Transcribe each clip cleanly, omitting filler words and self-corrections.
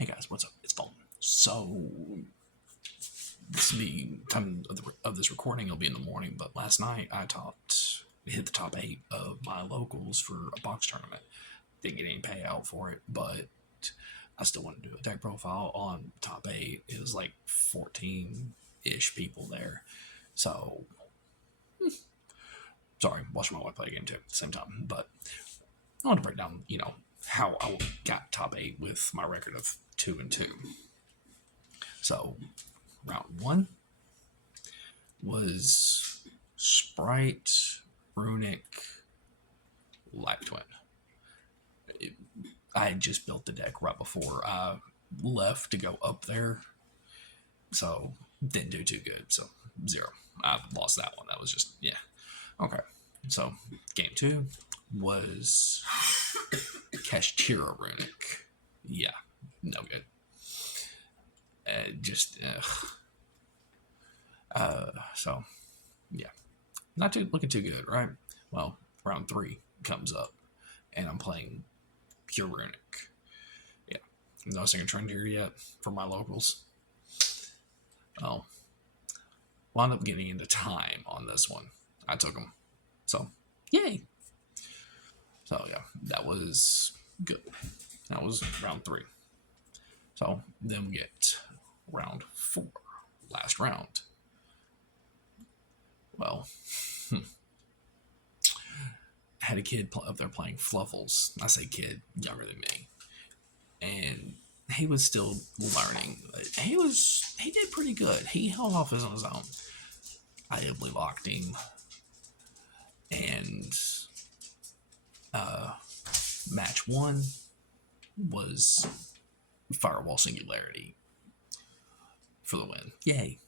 Hey guys, what's up? It's Dalton. So, this will be time of this recording. It'll be in the morning, but last night I hit the top 8 of my locals for a box tournament. Didn't get any payout for it, but I still want to do a deck profile on top 8. It was like 14-ish people there. So, sorry, watching my wife play a game too at the same time. But I want to break down, how I got top 8 with my record of 2-2. So, round 1 was Sprite, Runic, Light Twin. I had just built the deck right before I left to go up there, so didn't do too good. So 0. I lost that one. That was just, yeah. Okay. So game 2 was Kashtira Runic. Yeah, no good. So yeah, not looking too good, right? Well, round 3 comes up, and I'm playing pure Runic. Yeah, noticing a trend here yet for my locals. Well, wound up getting into time on this one. I took them, so yay. So yeah, that was good. That was round 3. So then we get round 4, last round. Well, had a kid up there playing Fluffles. I say kid, younger than me, and he was still learning. He did pretty good. He held off on his own. I ably locked him, and match 1 was Firewall Singularity for the win. Yay!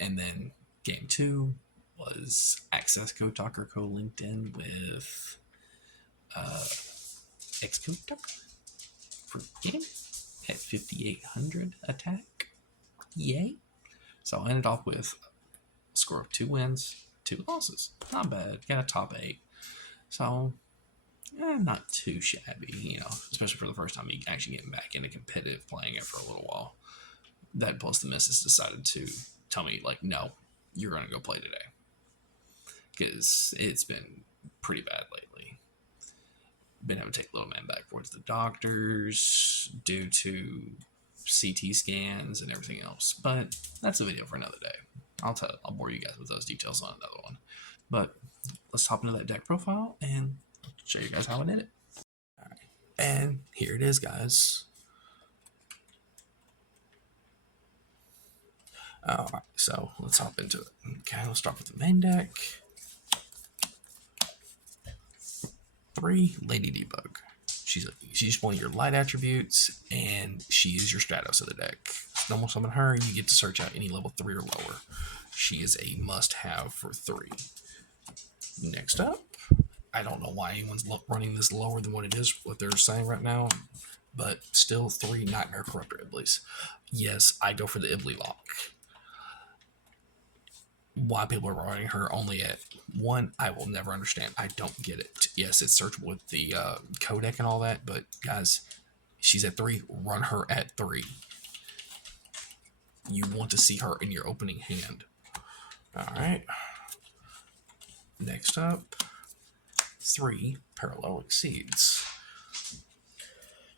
And then game 2 was Access Code Talker co-linked in with Xcode Talker for game at 5,800 attack. Yay! So I ended off with a score of 2 wins, 2 losses. Not bad. Got a top 8. So not too shabby, especially for the first time actually getting back into competitive playing it for a little while. That plus the missus decided to tell me, like, no, you're going to go play today. Because it's been pretty bad lately. Been having to take little man back towards the doctors due to CT scans and everything else. But that's a video for another day. I'll bore you guys with those details on another one. But let's hop into that deck profile and show you guys how I did it. All right. And here it is, guys. All right, so let's hop into it. Okay, let's start with the main deck. 3, Lady Debug. She's one of your light attributes, and she is your Stratos of the deck. Normal summon her, you get to search out any level 3 or lower. She is a must-have for 3. Next up, I don't know why anyone's running this lower than what it is, what they're saying right now, but still 3 Nightmare Corruptor Iblis. Yes, I go for the Iblis lock. Why people are running her only at 1, I will never understand. I don't get it. Yes, it's searchable with the codec and all that, but guys, she's at 3. Run her at 3. You want to see her in your opening hand. All right. Next up, 3 Parallel Exceeds.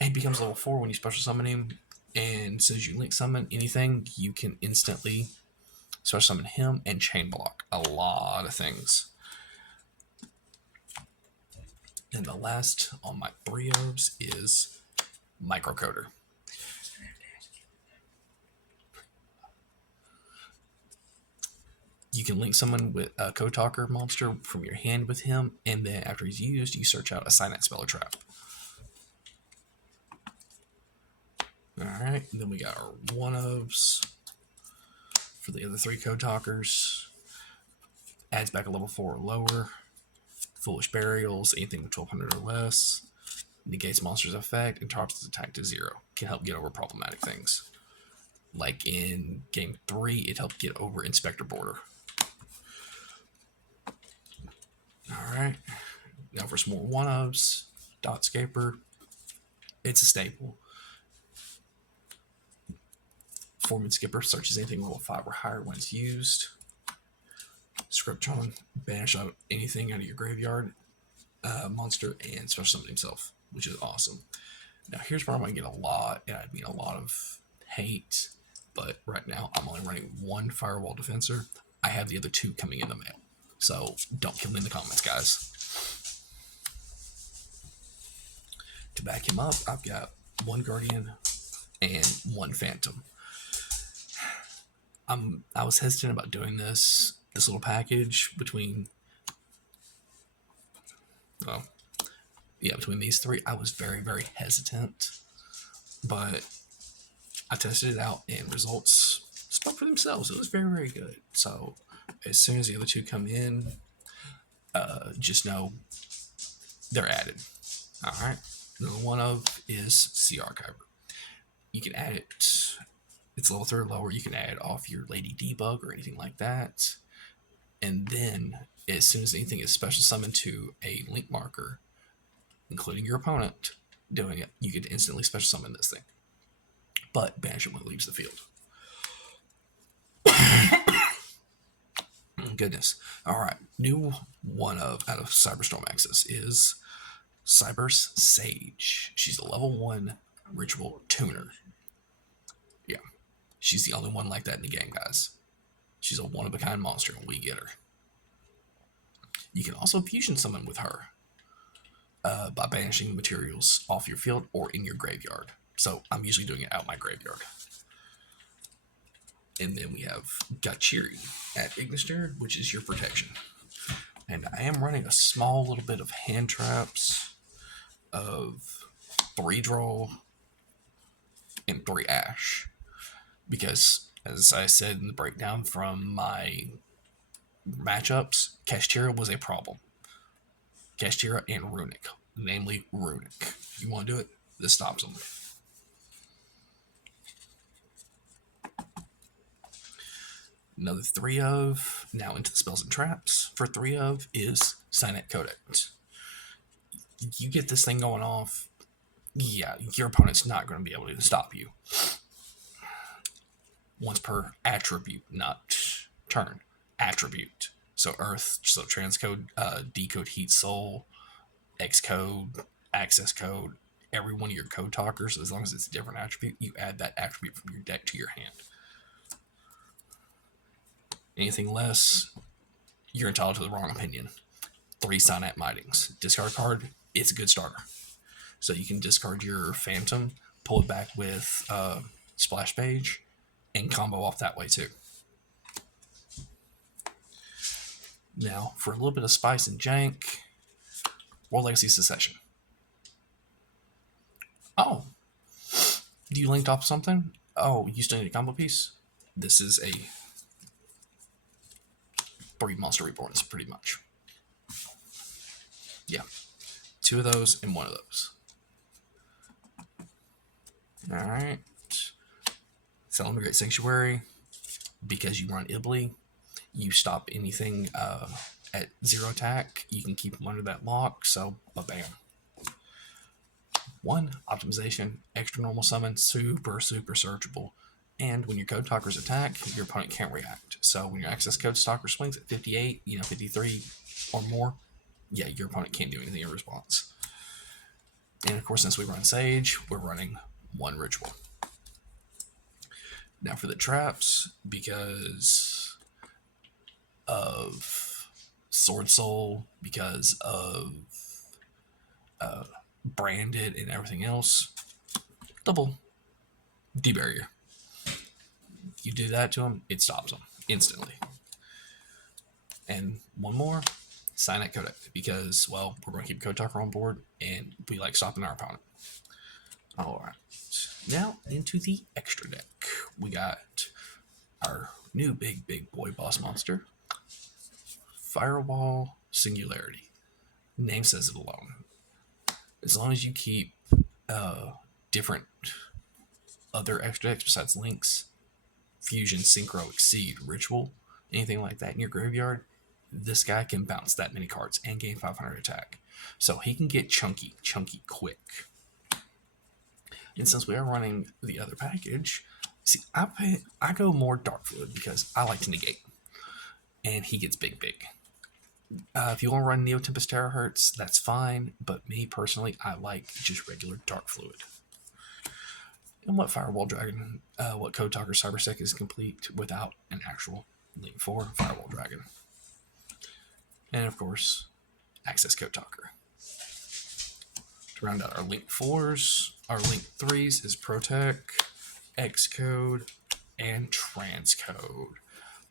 He becomes level 4 when you special summon him, and as soon as you link summon anything, you can instantly special summon him and chain block a lot of things. And the last on my 3 orbs is Microcoder. You can link someone with a Code Talker monster from your hand with him, and then after he's used, you search out a Silent Spell or Trap. Alright, then we got our 1-ofs for the other 3 Code Talkers. Adds back a level 4 or lower. Foolish Burials, anything with 1200 or less. Negates monster's effect and drops its attack to 0. Can help get over problematic things. Like in game 3, it helped get over Inspector Border. Alright, now for some more 1-ofs. Dotscaper. It's a staple. Foreman Skipper searches anything level 5 or higher when it's used. Scriptron, banish out anything out of your graveyard monster and special summon himself, which is awesome. Now here's where I might get a lot, and I mean a lot of hate, but right now I'm only running one Firewall Defensor. I have the other two coming in the mail, so don't kill me in the comments, guys. To back him up, I've got one Guardian and one Phantom. I was hesitant about doing this little package between between these three. I was very, very hesitant, but I tested it out and results spoke for themselves. It was very, very good. So as soon as the other two come in, just know they're added. All right. Another one of is Sea Archiver. You can add it. It's level 3 or lower. You can add it off your Lady Debug or anything like that. And then as soon as anything is special summoned to a link marker, including your opponent doing it, you can instantly special summon this thing. But banish it when it leaves the field. Goodness. All right. New one out of Cyberstorm Access is Cyber's Sage. She's a level 1 ritual tuner. Yeah. She's the only one like that in the game, guys. She's a one-of-a-kind monster, and we get her. You can also fusion summon with her by banishing materials off your field or in your graveyard. So I'm usually doing it out my graveyard. And then we have Gachiri at Ignister, which is your protection. And I am running a small little bit of hand traps of 3 draw and 3 ash. Because, as I said in the breakdown from my matchups, Kashtira was a problem. Kashtira and Runic, namely Runic. If you want to do it, this stops them. Another 3 of, now into the spells and traps, for 3 of is Signet Codex. You get this thing going off, yeah, your opponent's not going to be able to stop you. Once per attribute, not turn. Attribute. So Earth, so transcode, decode Heat Soul, Xcode, access code, every one of your code talkers, as long as it's a different attribute, you add that attribute from your deck to your hand. Anything less, you're entitled to the wrong opinion. 3 Signet Mitings. Discard card, it's a good starter. So you can discard your Phantom, pull it back with Splash Page, and combo off that way too. Now, for a little bit of spice and jank, World Legacy Secession. Oh, do you linked off something? Oh, you still need a combo piece? This is a 3 Monster Reborns, pretty much. Yeah, 2 of those and 1 of those. All right. Salamangreat Sanctuary, because you run Ibly, you stop anything at 0 attack, you can keep them under that lock, so bam. 1 optimization, extra normal summon, super searchable. And when your code talkers attack, your opponent can't react. So when your access code stalker swings at 58, 53 or more, yeah, your opponent can't do anything in response. And of course, since we run Sage, we're running 1 ritual. Now for the traps, because of Sword Soul, because of Branded and everything else, double D-Barrier. You do that to them, it stops them instantly. And 1 more, Signet Codex, because, well, we're going to keep Code Talker on board, and we like stopping our opponent. All right. Now, into the extra deck. We got our new big boy boss monster, Firewall Singularity. Name says it alone. As long as you keep different other extra decks besides Links, Fusion, Synchro, Exceed, Ritual, anything like that in your graveyard, this guy can bounce that many cards and gain 500 attack. So he can get chunky quick. And since we are running the other package, See, I go more Dark Fluid because I like to negate, and he gets big. If you want to run Neo Tempest Terahertz, that's fine. But me personally, I like just regular Dark Fluid. And what Firewall Dragon, what Code Talker Cybersec is complete without an actual Link 4 Firewall Dragon. And of course, Access Code Talker. To round out our Link 4s, our Link 3s is Protect, Xcode, and Transcode.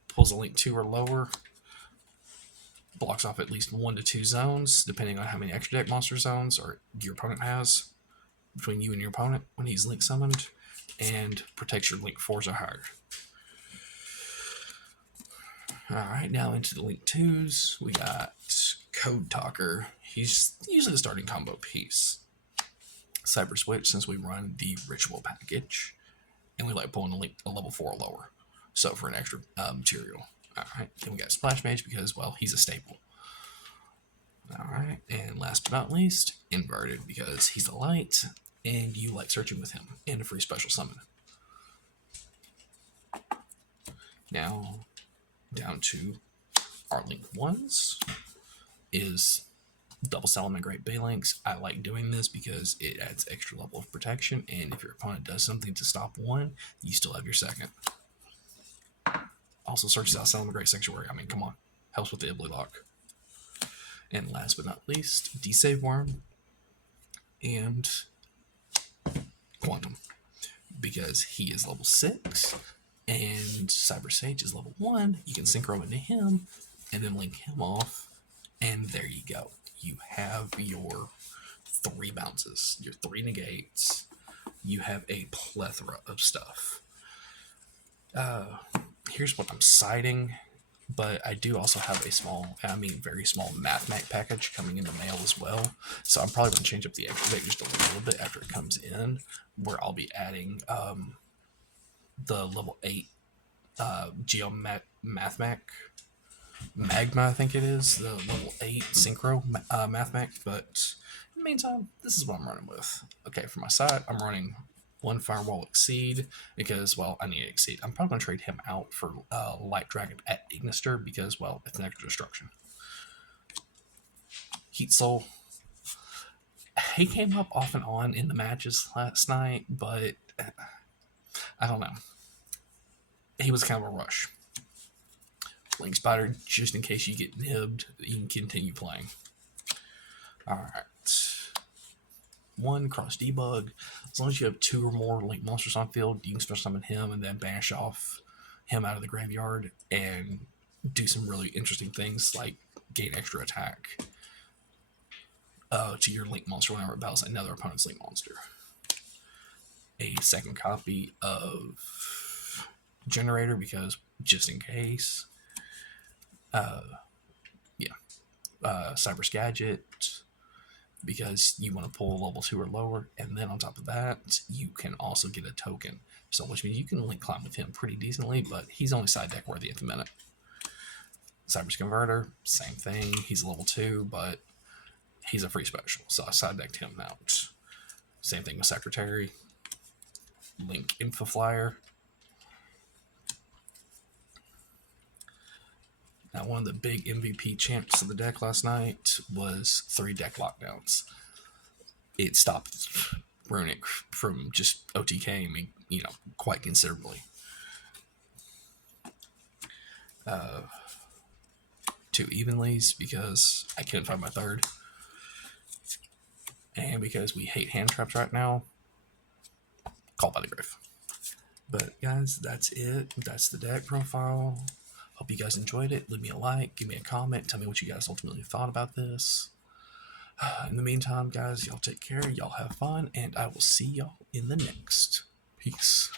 Pulls a Link 2 or lower, blocks off at least 1 to 2 zones, depending on how many extra deck monster zones or your opponent has between you and your opponent when he's Link summoned, and protects your Link 4s or higher. Alright, now into the Link 2s, we got Code Talker. He's usually the starting combo piece. Cyber Switch, since we run the Ritual package, and we like pulling a level 4 or lower, so for an extra material. Alright, then we got Splash Mage because, well, he's a staple. Alright, and last but not least, Inverted because he's a light, and you like searching with him, and a free special summon. Now, down to our Link 1s is Double Salamangreat Balinks. I like doing this because it adds extra level of protection, and if your opponent does something to stop one, you still have your second. Also searches out Salamangreat Sanctuary. I mean, come on. Helps with the Ibly lock. And last but not least, D-Save Worm and Quantum. Because he is level 6 and Cyber Sage is level 1. You can synchro into him and then link him off. And there you go. You have your 3 bounces, your 3 negates. You have a plethora of stuff. Here's what I'm citing, but I do also have a very small Math Mac package coming in the mail as well. So I'm probably going to change up the extra deck just a little bit after it comes in, where I'll be adding the level 8 Math Mac Magma, I think it is, the level 8 Synchro Math Mac. But in the meantime, this is what I'm running with. Okay, for my side, I'm running 1 Firewall Exceed because, well, I need Exceed. I'm probably going to trade him out for Light Dragon at Ignister because, well, it's an extra destruction. Heat Soul. He came up off and on in the matches last night, but I don't know. He was kind of a rush. Link Spider, just in case you get nibbed, you can continue playing. Alright. 1 Cross Debug. As long as you have 2 or more Link monsters on field, you can special summon him and then banish off him out of the graveyard and do some really interesting things like gain extra attack to your Link monster whenever it battles another opponent's Link monster. A second copy of Generator because just in case. Cyber Gadget because you want to pull level 2 or lower, and then on top of that, you can also get a token. So which means you can Link climb with him pretty decently, but he's only side deck worthy at the minute. Cyber's Converter, same thing. He's level 2, but he's a free special, so I side decked him out. Same thing with Secretary. Link Infoflyer. Now, one of the big MVP champs of the deck last night was 3 deck lockdowns. It stopped Runic from just OTKing me, quite considerably. 2 Evenlies because I couldn't find my 3rd. And because we hate hand traps right now, Called by the Grave. But guys, that's it. That's the deck profile. Hope you guys enjoyed it. Leave me a like, give me a comment, tell me what you guys ultimately thought about this. In the meantime, guys, y'all take care, y'all have fun, and I will see y'all in the next. Peace.